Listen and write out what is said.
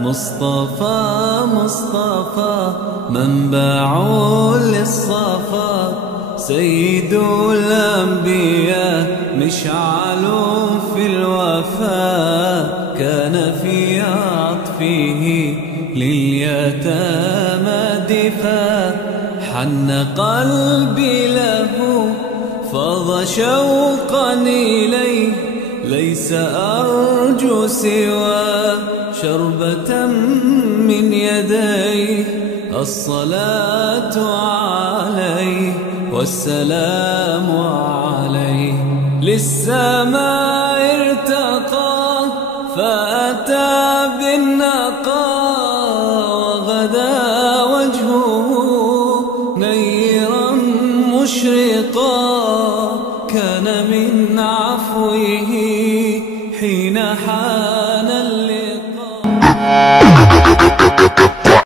مصطفى مصطفى منبع للصفا، سيد الأنبياء مشعل في الوفا، كان في عطفه لليتامى دفا، حن قلبي له فاض شوقا إليه، ليس أرجو سوى شربة من يديه، الصلاة عليه والسلام عليه. للسماء ارتقى فأتى بالنقى،